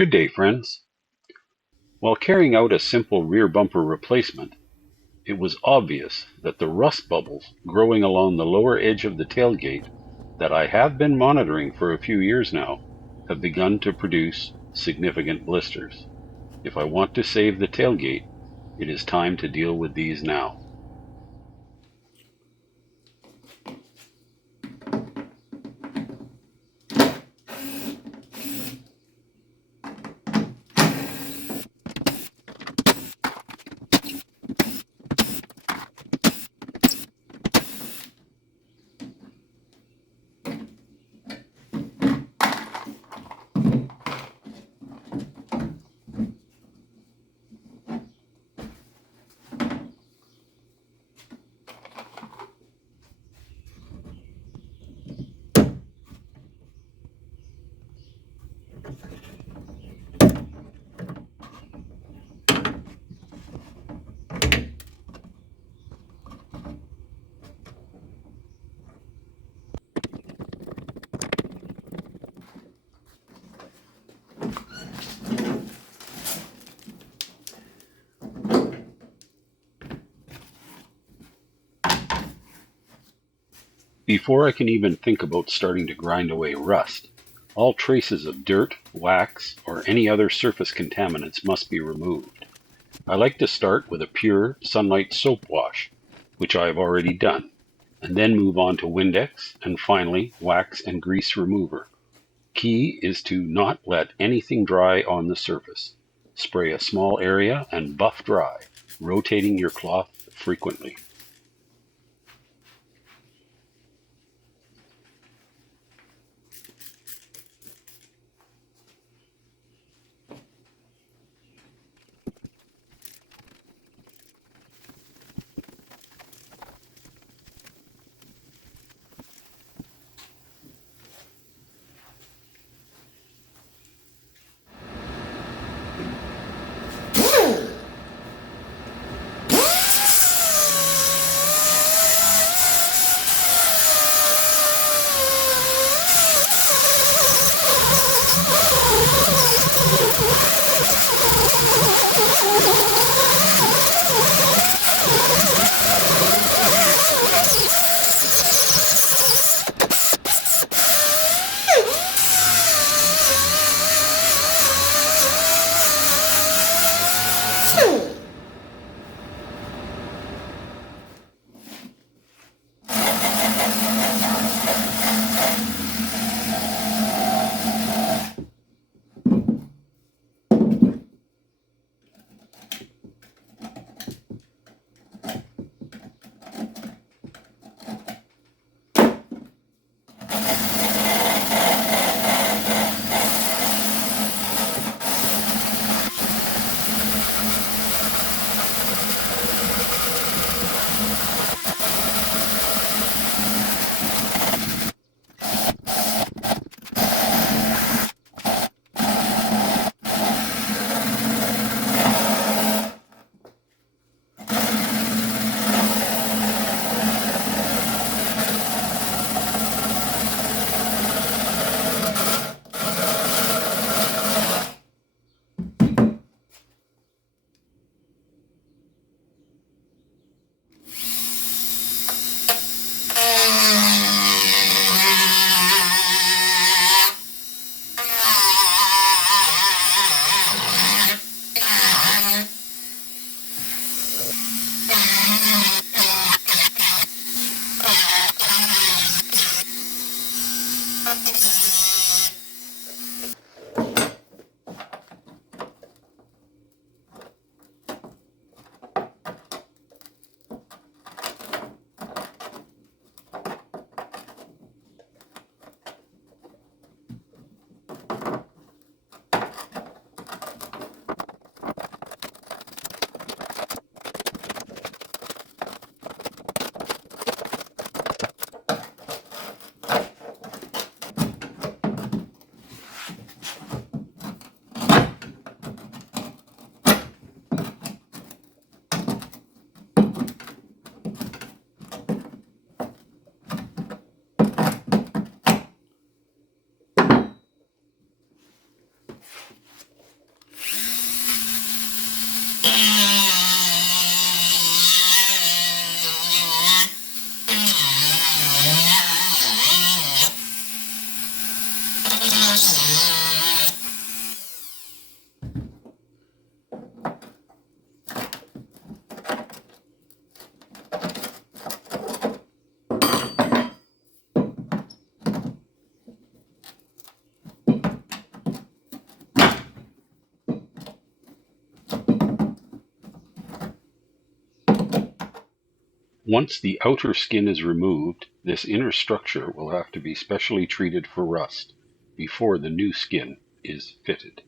Good day, friends. While carrying out a simple rear bumper replacement, it was obvious that the rust bubbles growing along the lower edge of the tailgate that I have been monitoring for a few years now have begun to produce significant blisters. If I want to save the tailgate, it is time to deal with these now. Before I can even think about starting to grind away rust, all traces of dirt, wax, or any other surface contaminants must be removed. I like to start with a pure sunlight soap wash, which I have already done, and then move on to Windex and finally wax and grease remover. Key is to not let anything dry on the surface. Spray a small area and buff dry, rotating your cloth frequently. Once the outer skin is removed, this inner structure will have to be specially treated for rust before the new skin is fitted.